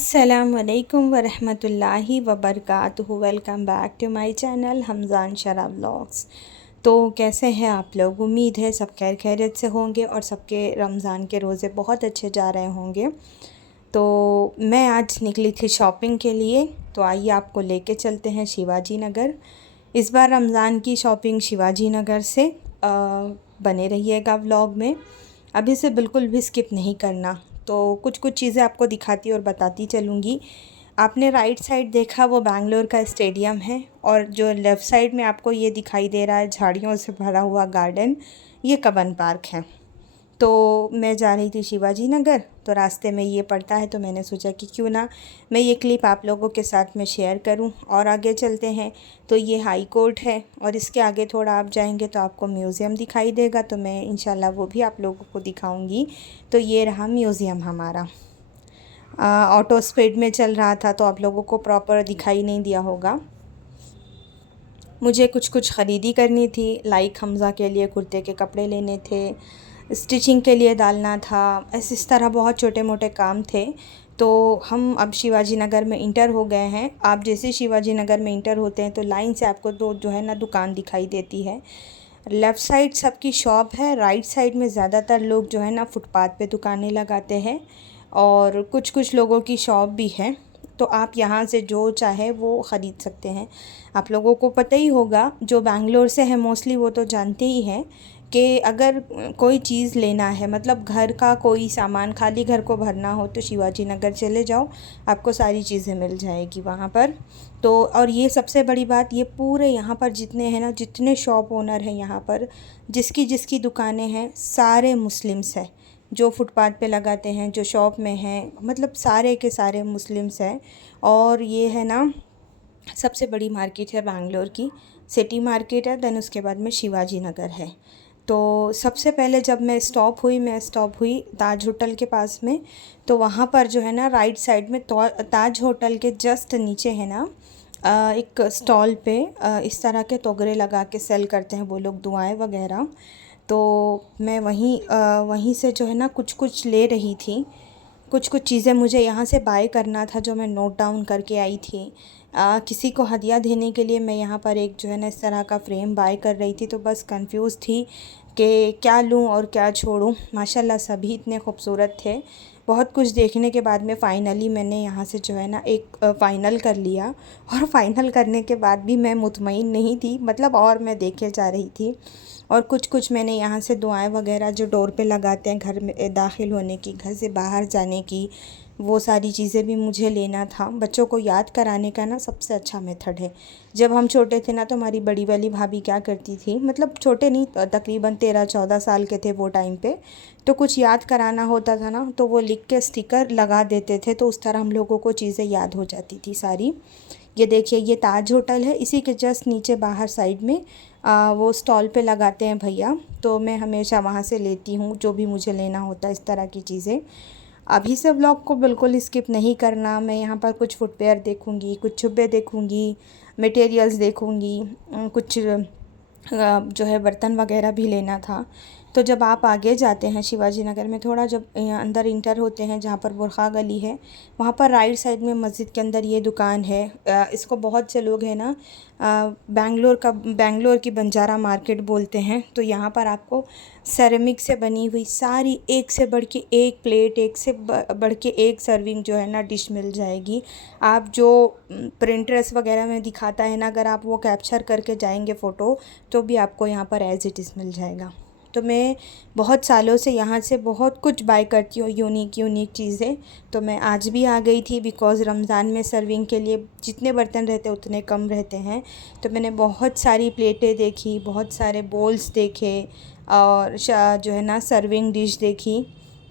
अस्सलामुअलैकुम वरहमतुल्लाहि वबरकातुहू। Welcome back to my channel Hamzan Shara vlogs. तो कैसे हैं आप लोग? उम्मीद है सब खैर खैरियत से होंगे और सबके रमज़ान के रोज़े बहुत अच्छे जा रहे होंगे। तो मैं आज निकली थी शॉपिंग के लिए, तो आइए आपको लेके चलते हैं शिवाजी नगर। इस बार रमज़ान की शॉपिंग शिवाजी नगर से बने रहिएगा व्लॉग में, अभी से बिल्कुल भी स्किप नहीं करना। तो कुछ कुछ चीज़ें आपको दिखाती और बताती चलूँगी। आपने राइट साइड देखा वो बैंगलोर का स्टेडियम है, और जो लेफ़्ट साइड में आपको ये दिखाई दे रहा है झाड़ियों से भरा हुआ गार्डन, ये कब्बन पार्क है। तो मैं जा रही थी शिवाजी नगर, तो रास्ते में ये पड़ता है, तो मैंने सोचा कि क्यों ना मैं ये क्लिप आप लोगों के साथ में शेयर करूं। और आगे चलते हैं तो ये हाई कोर्ट है, और इसके आगे थोड़ा आप जाएंगे तो आपको म्यूज़ियम दिखाई देगा, तो मैं इंशाल्लाह वो भी आप लोगों को दिखाऊंगी। तो ये रहा म्यूज़ियम हमारा। ऑटो स्पीड में चल रहा था तो आप लोगों को प्रॉपर दिखाई नहीं दिया होगा। मुझे कुछ कुछ ख़रीदी करनी थी, लाइक हमज़ा के लिए कुर्ते के कपड़े लेने थे, स्टिचिंग के लिए डालना था, ऐसे इस तरह बहुत छोटे मोटे काम थे। तो हम अब शिवाजी नगर में इंटर हो गए हैं। आप जैसे शिवाजी नगर में इंटर होते हैं तो लाइन से आपको दो जो है ना दुकान दिखाई देती है। लेफ़्ट साइड सबकी शॉप है, राइट साइड में ज़्यादातर लोग जो है ना फुटपाथ पे दुकानें लगाते हैं, और कुछ कुछ लोगों की शॉप भी है। तो आप यहाँ से जो चाहे वो ख़रीद सकते हैं। आप लोगों को पता ही होगा, जो बैंगलोर से है मोस्टली वो तो जानते ही हैं कि अगर कोई चीज़ लेना है, मतलब घर का कोई सामान, खाली घर को भरना हो, तो शिवाजी नगर चले जाओ, आपको सारी चीज़ें मिल जाएगी वहाँ पर। तो और ये सबसे बड़ी बात, ये पूरे यहाँ पर जितने हैं ना, जितने शॉप ओनर हैं यहाँ पर, जिसकी जिसकी दुकानें हैं, सारे मुस्लिम्स हैं। जो फुटपाथ पे लगाते हैं, जो शॉप में हैं, मतलब सारे के सारे मुस्लिम्स हैं। और ये है ना सबसे बड़ी मार्केट है बैंगलोर की, सिटी मार्केट है। देन उसके बाद में शिवाजी नगर है। तो सबसे पहले जब मैं स्टॉप हुई ताज होटल के पास में। तो वहाँ पर जो है ना राइट साइड में ताज होटल के जस्ट नीचे है ना एक स्टॉल पे इस तरह के तोगरे लगा के सेल करते हैं वो लोग, दुआएं वगैरह। तो मैं वहीं से जो है ना कुछ कुछ ले रही थी। कुछ कुछ चीज़ें मुझे यहाँ से बाय करना था, जो मैं नोट डाउन करके आई थी। किसी को हदिया देने के लिए मैं यहाँ पर एक जो है ना इस तरह का फ़्रेम बाय कर रही थी। तो बस कंफ्यूज थी कि क्या लूँ और क्या छोड़ूँ। माशाल्लाह सभी इतने खूबसूरत थे। बहुत कुछ देखने के बाद में फ़ाइनली मैंने यहाँ से जो है ना एक फ़ाइनल कर लिया। और फ़ाइनल करने के बाद भी मैं मुतमईन नहीं थी, मतलब और मैं देखे जा रही थी। और कुछ कुछ मैंने यहाँ से दुआएं वगैरह जो डोर पे लगाते हैं घर में दाखिल होने की, घर से बाहर जाने की, वो सारी चीज़ें भी मुझे लेना था। बच्चों को याद कराने का ना सबसे अच्छा मेथड है। जब हम छोटे थे ना तो हमारी बड़ी वाली भाभी क्या करती थी, मतलब छोटे नहीं, तकरीबन 13-14 साल के थे वो टाइम पे। तो कुछ याद कराना होता था ना तो वो लिख के स्टिकर लगा देते थे, तो उस तरह हम लोगों को चीज़ें याद हो जाती थी सारी। ये देखिए, ये ताज होटल है, इसी के जस्ट नीचे बाहर साइड में वो स्टॉल पे लगाते हैं भैया। तो मैं हमेशा वहाँ से लेती हूँ जो भी मुझे लेना होता है, इस तरह की चीज़ें। अभी से व्लॉग को बिल्कुल स्किप नहीं करना। मैं यहाँ पर कुछ फुटवेयर देखूँगी, कुछ जुब्बे देखूँगी, मटेरियल्स देखूँगी, कुछ जो है बर्तन वगैरह भी लेना था। तो जब आप आगे जाते हैं शिवाजी नगर में, थोड़ा जब अंदर इंटर होते हैं, जहाँ पर बुरखा गली है, वहाँ पर राइट साइड में मस्जिद के अंदर ये दुकान है। इसको बहुत से लोग हैं ना बैंगलोर की बंजारा मार्केट बोलते हैं। तो यहाँ पर आपको सेरेमिक से बनी हुई सारी एक से बढ़ के एक प्लेट, एक से बढ़ के एक सर्विंग जो है ना डिश मिल जाएगी। आप जो प्रिंटर्स वगैरह में दिखाता है ना, अगर आप वो कैप्चर करके जाएंगे फ़ोटो, तो भी आपको यहाँ पर एज़ इट इज़ मिल जाएगा। तो मैं बहुत सालों से यहाँ से बहुत कुछ बाय करती हूँ, यूनिक यूनिक चीज़ें। तो मैं आज भी आ गई थी, बिकॉज़ रमज़ान में सर्विंग के लिए जितने बर्तन रहते हैं उतने कम रहते हैं। तो मैंने बहुत सारी प्लेटें देखी, बहुत सारे बोल्स देखे, और जो है ना सर्विंग डिश देखी।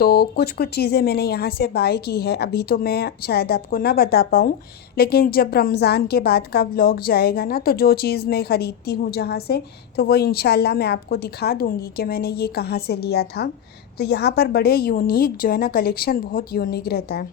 तो कुछ कुछ चीज़ें मैंने यहाँ से बाय की है। अभी तो मैं शायद आपको ना बता पाऊँ, लेकिन जब रमज़ान के बाद का व्लॉग जाएगा ना, तो जो चीज़ मैं ख़रीदती हूँ जहाँ से, तो वो इंशाल्लाह मैं आपको दिखा दूँगी कि मैंने ये कहाँ से लिया था। तो यहाँ पर बड़े यूनिक जो है ना कलेक्शन बहुत यूनिक रहता है।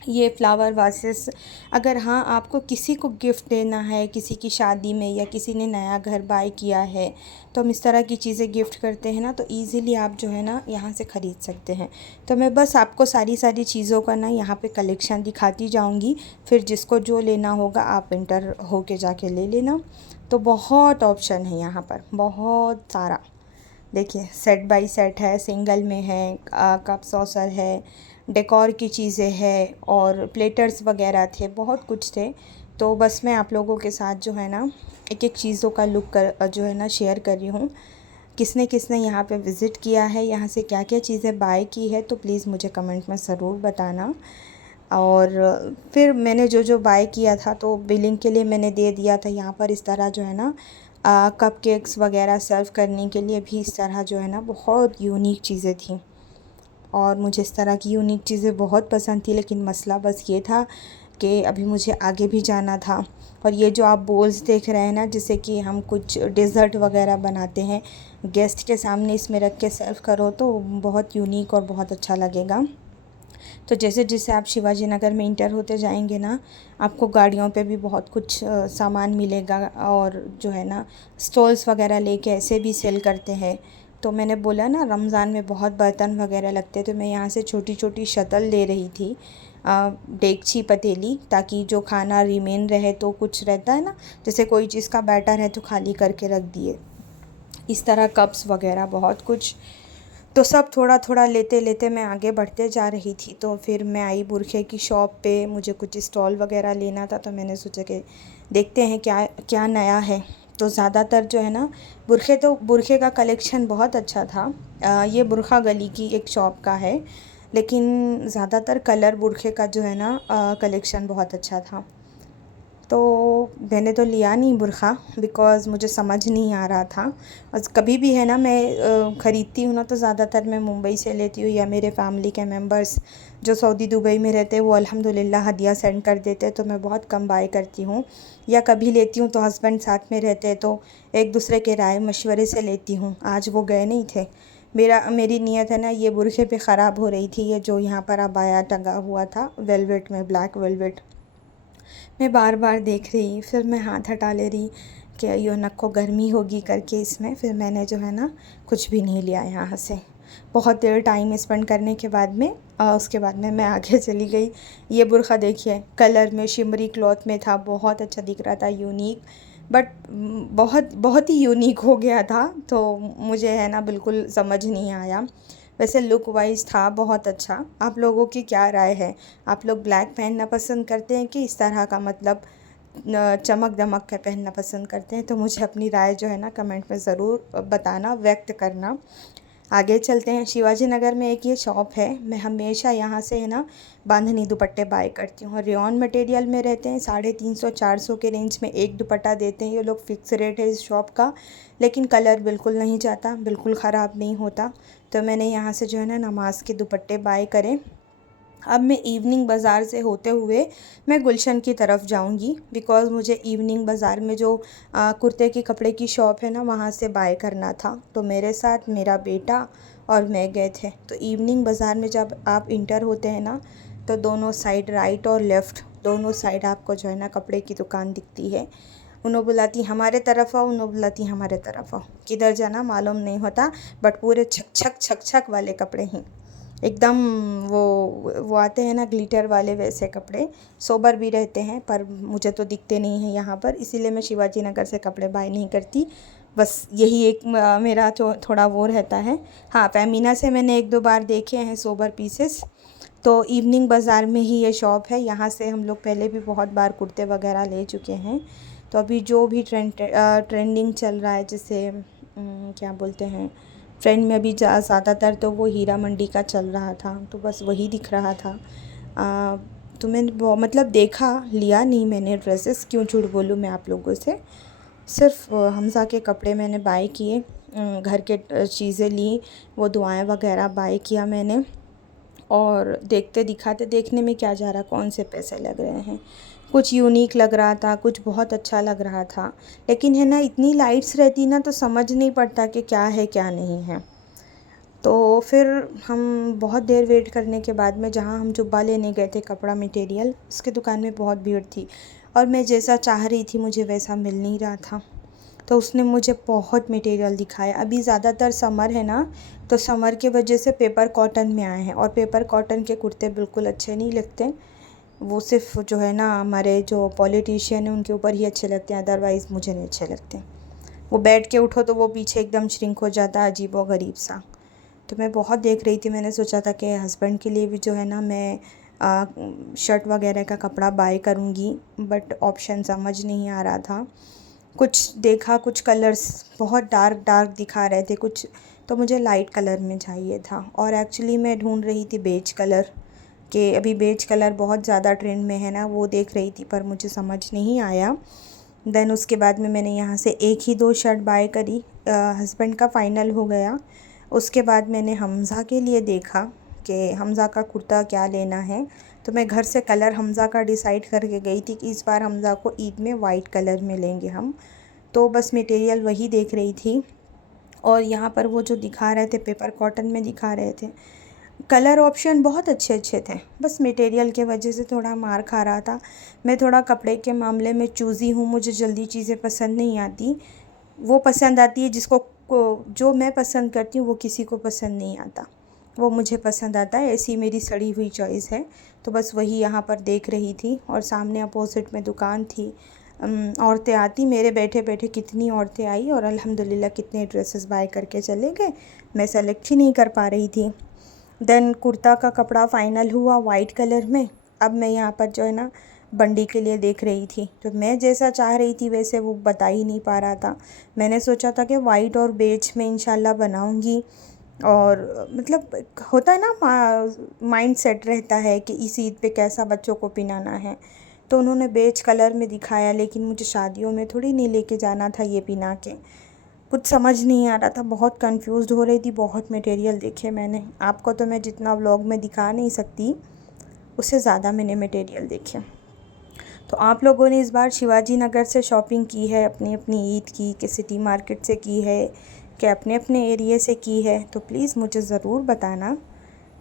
ये फ्लावर वासेस, अगर हाँ आपको किसी को गिफ्ट देना है, किसी की शादी में, या किसी ने नया घर बाय किया है, तो हम इस तरह की चीज़ें गिफ्ट करते हैं ना, तो इजीली आप जो है ना यहाँ से ख़रीद सकते हैं। तो मैं बस आपको सारी सारी चीज़ों का ना यहाँ पे कलेक्शन दिखाती जाऊँगी, फिर जिसको जो लेना होगा आप इंटर होके जाके ले लेना। तो बहुत ऑप्शन है यहाँ पर, बहुत सारा। देखिए सेट बाय सेट है, सिंगल में है, कप सॉसर है, डेकोर की चीज़ें हैं, और प्लेटर्स वगैरह थे, बहुत कुछ थे। तो बस मैं आप लोगों के साथ जो है ना एक एक चीज़ों का लुक कर जो है ना शेयर कर रही हूँ। किसने किसने यहाँ पे विज़िट किया है, यहाँ से क्या क्या चीज़ें बाय की है, तो प्लीज़ मुझे कमेंट में ज़रूर बताना। और फिर मैंने जो जो बाय किया था तो बिलिंग के लिए मैंने दे दिया था। यहाँ पर इस तरह जो है ना कपकेक्स वगैरह सर्व करने के लिए भी इस तरह जो है ना बहुत यूनिक चीज़ें थी, और मुझे इस तरह की यूनिक चीज़ें बहुत पसंद थी। लेकिन मसला बस ये था कि अभी मुझे आगे भी जाना था। और ये जो आप बोल्स देख रहे हैं ना, जिससे कि हम कुछ डेज़र्ट वगैरह बनाते हैं, गेस्ट के सामने इसमें रख के सर्व करो तो बहुत यूनिक और बहुत अच्छा लगेगा। तो जैसे जैसे आप शिवाजी नगर में इंटर होते जाएंगे ना, आपको गाड़ियों पे भी बहुत कुछ सामान मिलेगा, और जो है ना स्टॉल्स वगैरह लेके ऐसे भी सेल करते हैं। तो मैंने बोला ना रमज़ान में बहुत बर्तन वगैरह लगते, तो मैं यहाँ से छोटी छोटी शतल ले रही थी, देगची पतीली, ताकि जो खाना रिमेन रहे तो कुछ रहता है ना, जैसे कोई चीज़ का बैटर है तो खाली करके रख दिए, इस तरह कप्स वगैरह बहुत कुछ। तो सब थोड़ा थोड़ा लेते लेते मैं आगे बढ़ते जा रही थी। तो फिर मैं आई बुरखे की शॉप पे, मुझे कुछ स्टॉल वगैरह लेना था, तो मैंने सोचा कि देखते हैं क्या क्या नया है। तो ज़्यादातर जो है ना बुरखे का कलेक्शन बहुत अच्छा था। ये बुरखा गली की एक शॉप का है, लेकिन ज़्यादातर कलर बुरखे का जो है ना कलेक्शन बहुत अच्छा था। तो मैंने तो लिया नहीं बुरखा, बिकॉज़ मुझे समझ नहीं आ रहा था। और कभी भी है ना मैं ख़रीदती हूँ ना, तो ज़्यादातर मैं मुंबई से लेती हूँ, या मेरे फैमिली के मेंबर्स जो सऊदी दुबई में रहते हैं वो अल्हम्दुलिल्लाह हदिया सेंड कर देते हैं, तो मैं बहुत कम बाय करती हूँ। या कभी लेती हूँ तो हस्बैंड साथ में रहते हैं, तो एक दूसरे के राय मशवरे से लेती हूँ। आज वो गए नहीं थे। मेरी नीयत है ना, ये बुरखे पे ख़राब हो रही थी, ये जो यहाँ पर अबाया टंगा हुआ था वेलवेट में, ब्लैक वेलवेट। मैं बार बार देख रही, फिर मैं हाथ हटा ले रही कि यो नक को गर्मी होगी करके इसमें। फिर मैंने जो है ना कुछ भी नहीं लिया यहाँ से। बहुत देर टाइम स्पेंड करने के बाद में उसके बाद में मैं आगे चली गई। ये बुरखा देखिए, कलर में शिमरी क्लॉथ में था, बहुत अच्छा दिख रहा था, यूनिक। बट बहुत बहुत ही यूनिक हो गया था, तो मुझे है ना बिल्कुल समझ नहीं आया। वैसे लुक वाइज था बहुत अच्छा। आप लोगों की क्या राय है? आप लोग ब्लैक पहनना पसंद करते हैं कि इस तरह का, मतलब चमक दमक के पहनना पसंद करते हैं? तो मुझे अपनी राय जो है ना कमेंट में ज़रूर बताना, व्यक्त करना। आगे चलते हैं। शिवाजी नगर में एक ये शॉप है, मैं हमेशा यहाँ से है ना बांधनी दुपट्टे बाय करती हूँ। रेयॉन मटेरियल में रहते हैं, 350-400 के रेंज में एक दुपट्टा देते हैं ये लोग। फ़िक्स रेट है इस शॉप का, लेकिन कलर बिल्कुल नहीं जाता, बिल्कुल ख़राब नहीं होता। तो मैंने यहाँ से जो है ना नमाज के दुपट्टे बाय करें। अब मैं इवनिंग बाज़ार से होते हुए मैं गुलशन की तरफ जाऊंगी, बिकॉज़ मुझे इवनिंग बाज़ार में जो कुर्ते के कपड़े की शॉप है ना, वहाँ से बाय करना था। तो मेरे साथ मेरा बेटा और मैं गए थे। तो इवनिंग बाज़ार में जब आप इंटर होते हैं ना, तो दोनों साइड, राइट और लेफ़्ट, दोनों साइड आपको जो है ना कपड़े की दुकान दिखती है। उन्हों बुलाती हमारे तरफ आओ, उन्हों बुलाती हमारे तरफ आओ, किधर जाना मालूम नहीं होता। बट पूरे छक छक छक छक वाले कपड़े हैं एकदम। वो आते हैं ना ग्लिटर वाले, वैसे कपड़े सोबर भी रहते हैं, पर मुझे तो दिखते नहीं हैं यहाँ पर, इसीलिए मैं शिवाजी नगर से कपड़े बाय नहीं करती। बस यही एक मेरा तो थोड़ा वो रहता है। हाँ, फेमिना से मैंने एक दो बार देखे हैं सोबर पीसेस। तो इवनिंग बाज़ार में ही ये शॉप है, यहाँ से हम लोग पहले भी बहुत बार कुर्ते वगैरह ले चुके हैं। तो अभी जो भी ट्रेंडिंग चल रहा है, जैसे क्या बोलते हैं, ट्रेंड में अभी ज़्यादातर तो वो हीरा मंडी का चल रहा था, तो बस वही दिख रहा था। तो मैंने मतलब देखा, लिया नहीं मैंने ड्रेसेस, क्यों झूठ बोलूँ मैं आप लोगों से। सिर्फ हमज़ा के कपड़े मैंने बाय किए, घर के चीज़ें ली, वो दुआएं वगैरह बाय किया मैंने। और देखते दिखाते देखने में क्या जा रहा, कौन से पैसे लग रहे हैं। कुछ यूनिक लग रहा था, कुछ बहुत अच्छा लग रहा था, लेकिन है ना इतनी लाइट्स रहती ना, तो समझ नहीं पड़ता कि क्या है क्या नहीं है। तो फिर हम बहुत देर वेट करने के बाद में जहाँ हम जुब्बा लेने गए थे कपड़ा मटेरियल, उसकी दुकान में बहुत भीड़ थी और मैं जैसा चाह रही थी मुझे वैसा मिल नहीं रहा था। तो उसने मुझे बहुत मटेरियल दिखाया। अभी ज़्यादातर समर है ना, तो समर के वजह से पेपर कॉटन में आए हैं और पेपर कॉटन के कुर्ते बिल्कुल अच्छे नहीं लगते। वो सिर्फ जो है ना हमारे जो पॉलिटिशियन हैं उनके ऊपर ही अच्छे लगते हैं, अदरवाइज़ मुझे नहीं अच्छे लगते। वो बैठ के उठो तो वो पीछे एकदम श्रिंक हो जाता है, अजीब व गरीब सा। तो मैं बहुत देख रही थी, मैंने सोचा था कि हस्बैंड के लिए भी जो है ना मैं शर्ट वगैरह का कपड़ा बाय करूँगी, बट ऑप्शन समझ नहीं आ रहा था। कुछ देखा, कुछ कलर्स बहुत डार्क डार्क दिखा रहे थे कुछ, तो मुझे लाइट कलर में चाहिए था और एक्चुअली मैं ढूंढ रही थी बेज कलर, कि अभी बेज कलर बहुत ज़्यादा ट्रेंड में है ना, वो देख रही थी पर मुझे समझ नहीं आया। देन उसके बाद में मैंने यहाँ से एक ही 2 शर्ट बाय करी, हस्बैंड का फ़ाइनल हो गया। उसके बाद मैंने हमज़ा के लिए देखा कि हमज़ा का कुर्ता क्या लेना है, तो मैं घर से कलर हमज़ा का डिसाइड करके गई थी कि इस बार हमज़ा को ईद में वाइट कलर में लेंगे हम। तो बस मटेरियल वही देख रही थी और यहाँ पर वो जो दिखा रहे थे पेपर कॉटन में दिखा रहे थे, कलर ऑप्शन बहुत अच्छे अच्छे थे, बस मटेरियल के वजह से थोड़ा मार खा रहा था। मैं थोड़ा कपड़े के मामले में चूज़ी हूँ, मुझे जल्दी चीज़ें पसंद नहीं आती। वो पसंद आती है जिसको जो मैं पसंद करती हूँ वो किसी को पसंद नहीं आता, वो मुझे पसंद आता है, ऐसी मेरी सड़ी हुई चॉइस है। तो बस वही यहाँ पर देख रही थी और सामने अपोजिट में दुकान थी। औरतें आती, मेरे बैठे बैठे कितनी औरतें आई और अल्हम्दुलिल्लाह कितने ड्रेसेस बाय करके चले गए, मैं सेलेक्ट ही नहीं कर पा रही थी। देन कुर्ता का कपड़ा फ़ाइनल हुआ वाइट कलर में। अब मैं यहाँ पर जो है ना बंडी के लिए देख रही थी, तो मैं जैसा चाह रही थी वैसे वो बता ही नहीं पा रहा था। मैंने सोचा था कि वाइट और बेज में इंशाल्लाह बनाऊंगी, और मतलब होता है ना माइंड सेट रहता है कि इस ईद पे कैसा बच्चों को पहनाना है। तो उन्होंने बेज कलर में दिखाया, लेकिन मुझे शादियों में थोड़ी नहीं लेके जाना था ये पहना के। कुछ समझ नहीं आ रहा था, बहुत कंफ्यूज्ड हो रही थी। बहुत मटेरियल देखे मैंने, आपको तो मैं जितना व्लॉग में दिखा नहीं सकती, उससे ज़्यादा मैंने मटेरियल देखे। तो आप लोगों ने इस बार शिवाजी नगर से शॉपिंग की है अपनी अपनी ईद की, कि सिटी मार्केट से की है, कि अपने अपने एरिए से की है, तो प्लीज़ मुझे ज़रूर बताना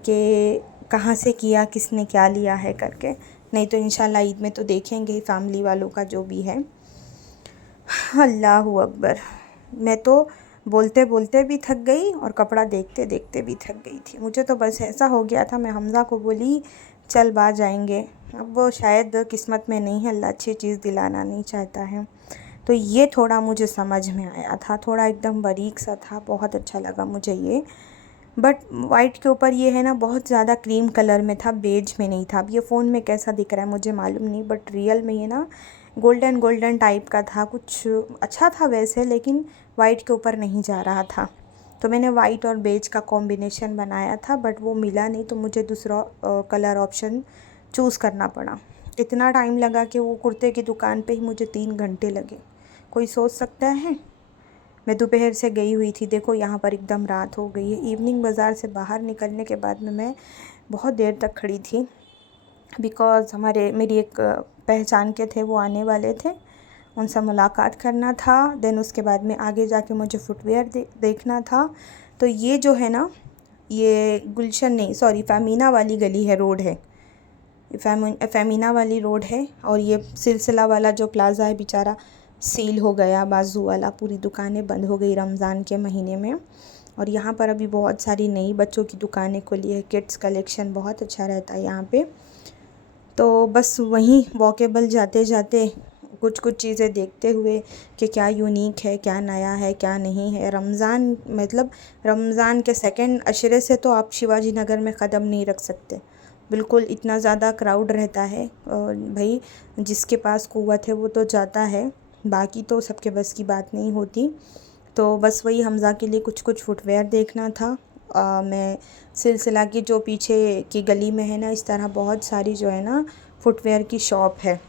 कि कहाँ से किया, किसने क्या लिया है करके। नहीं तो इंशाल्लाह ईद में तो देखेंगे फैमिली वालों का जो भी है। अल्लाहु अकबर। मैं तो बोलते बोलते भी थक गई और कपड़ा देखते देखते भी थक गई थी। मुझे तो बस ऐसा हो गया था, मैं हमज़ा को बोली चल बाहर जाएंगे। अब वो शायद किस्मत में नहीं है, अल्लाह अच्छी चीज़ दिलाना नहीं चाहता है। तो ये थोड़ा मुझे समझ में आया था, थोड़ा एकदम बारीक सा था, बहुत अच्छा लगा मुझे ये। बट वाइट के ऊपर ये है ना बहुत ज़्यादा क्रीम कलर में था, बेज में नहीं था। अब ये फ़ोन में कैसा दिख रहा है मुझे मालूम नहीं, बट रियल में ये ना गोल्डन गोल्डन टाइप का था, कुछ अच्छा था वैसे, लेकिन वाइट के ऊपर नहीं जा रहा था। तो मैंने वाइट और बेज का कॉम्बिनेशन बनाया था, बट वो मिला नहीं, तो मुझे दूसरा कलर ऑप्शन चूज़ करना पड़ा। इतना टाइम लगा कि वो कुर्ते की दुकान पे ही मुझे 3 घंटे लगे। कोई सोच सकता है? मैं दोपहर से गई हुई थी, देखो यहाँ पर एकदम रात हो गई है। इवनिंग बाज़ार से बाहर निकलने के बाद में मैं बहुत देर तक खड़ी थी, बिकॉज़ मेरी एक पहचान के थे, वो आने वाले थे, उनसे मुलाकात करना था। देन उसके बाद में आगे जाके मुझे फुटवेयर देखना था। तो ये जो है ना, ये गुलशन नहीं, सॉरी, फ़ेमीना वाली गली है, रोड है, फ़ेमीना वाली रोड है। और ये सिलसिला वाला जो प्लाज़ा है बेचारा सील हो गया, बाजू वाला, पूरी दुकानें बंद हो गई रमज़ान के महीने में। और यहाँ पर अभी बहुत सारी नई बच्चों की दुकानें खुली है, किड्स कलेक्शन बहुत अच्छा रहता है यहाँ पे। तो बस वहीं वॉकेबल जाते जाते कुछ कुछ चीज़ें देखते हुए कि क्या यूनिक है, क्या नया है, क्या नहीं है। रमज़ान मतलब रमज़ान के सेकंड अशरे से तो आप शिवाजी नगर में क़दम नहीं रख सकते, बिल्कुल इतना ज़्यादा क्राउड रहता है। और भाई जिसके पास क़ुव्वत है वो तो जाता है, बाकी तो सबके बस की बात नहीं होती। तो बस वही हमज़ा के लिए कुछ कुछ फुटवेयर देखना था। मैं सिलसिला की जो पीछे की गली में है ना, इस तरह बहुत सारी जो है ना फुटवेयर की शॉप है।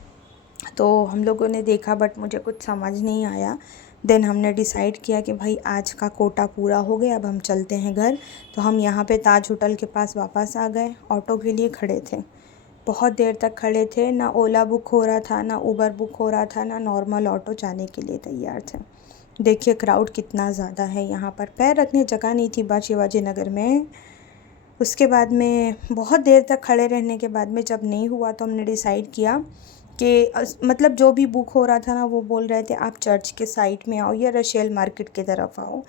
तो हम लोगों ने देखा, बट मुझे कुछ समझ नहीं आया। देन हमने डिसाइड किया कि भाई आज का कोटा पूरा हो गया, अब हम चलते हैं घर। तो हम यहाँ पे ताज होटल के पास वापस आ गए, ऑटो के लिए खड़े थे। बहुत देर तक खड़े थे, ना ओला बुक हो रहा था, ना उबर बुक हो रहा था, ना नॉर्मल ऑटो जाने के लिए तैयार थे। देखिए क्राउड कितना ज़्यादा है यहाँ पर, पैर रखने जगह नहीं थी शिवाजी नगर में। उसके बाद में बहुत देर तक खड़े रहने के बाद में जब नहीं हुआ तो हमने डिसाइड किया कि मतलब जो भी बुक हो रहा था ना वो बोल रहे थे आप चर्च के साइड में आओ या रशियल मार्केट की तरफ आओ।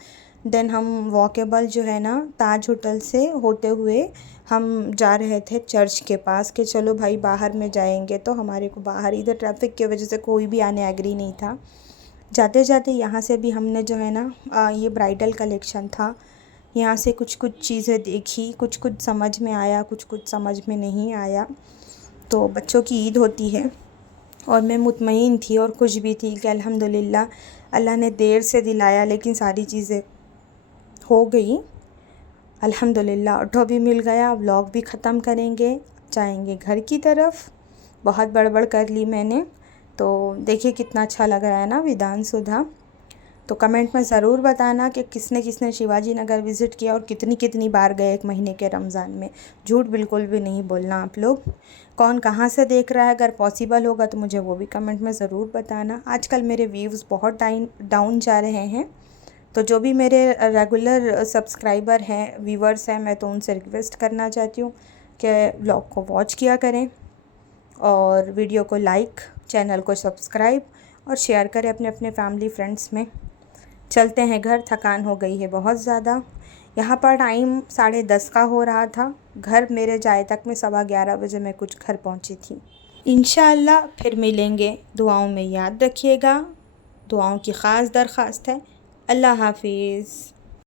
देन हम वॉकेबल जो है ना ताज होटल से होते हुए हम जा रहे थे चर्च के पास कि चलो भाई बाहर में जाएंगे, तो हमारे को बाहर इधर ट्रैफिक की वजह से कोई भी आने एग्री नहीं था। जाते जाते यहाँ से भी हमने जो है ना ये ब्राइडल कलेक्शन था, यहाँ से कुछ कुछ चीज़ें देखी, कुछ कुछ समझ में आया, कुछ कुछ समझ में नहीं आया। तो बच्चों की ईद होती है और मैं मुतमईन थी और खुश भी थी कि अल्हम्दुलिल्लाह अल्लाह ने देर से दिलाया लेकिन सारी चीज़ें हो गई। अल्हम्दुलिल्लाह ऑटो भी मिल गया, व्लॉग भी ख़त्म करेंगे, जाएंगे घर की तरफ। बहुत बड़बड़ कर ली मैंने, तो देखिए कितना अच्छा लग रहा है ना विधान सुधा। तो कमेंट में ज़रूर बताना कि किसने किसने शिवाजी नगर विज़िट किया और कितनी कितनी बार गए एक महीने के रमज़ान में। झूठ बिल्कुल भी नहीं बोलना आप लोग। कौन कहाँ से देख रहा है, अगर पॉसिबल होगा तो मुझे वो भी कमेंट में ज़रूर बताना। आजकल मेरे व्यूज़ बहुत डाउन जा रहे हैं, तो जो भी मेरे रेगुलर सब्सक्राइबर हैं, व्यूवर्स हैं, मैं तो उनसे रिक्वेस्ट करना चाहती हूँ कि व्लॉग को वॉच किया करें और वीडियो को लाइक, चैनल को सब्सक्राइब और शेयर करें अपने अपने फैमिली फ्रेंड्स में। चलते हैं घर, थकान हो गई है बहुत ज़्यादा। यहाँ पर टाइम 10:30 का हो रहा था, घर मेरे जाए तक में 11:15 बजे मैं कुछ घर पहुँची थी। इंशाअल्लाह फिर मिलेंगे, दुआओं में याद रखिएगा, दुआओं की ख़ास दरख्वास्त है। अल्लाह हाफिज़।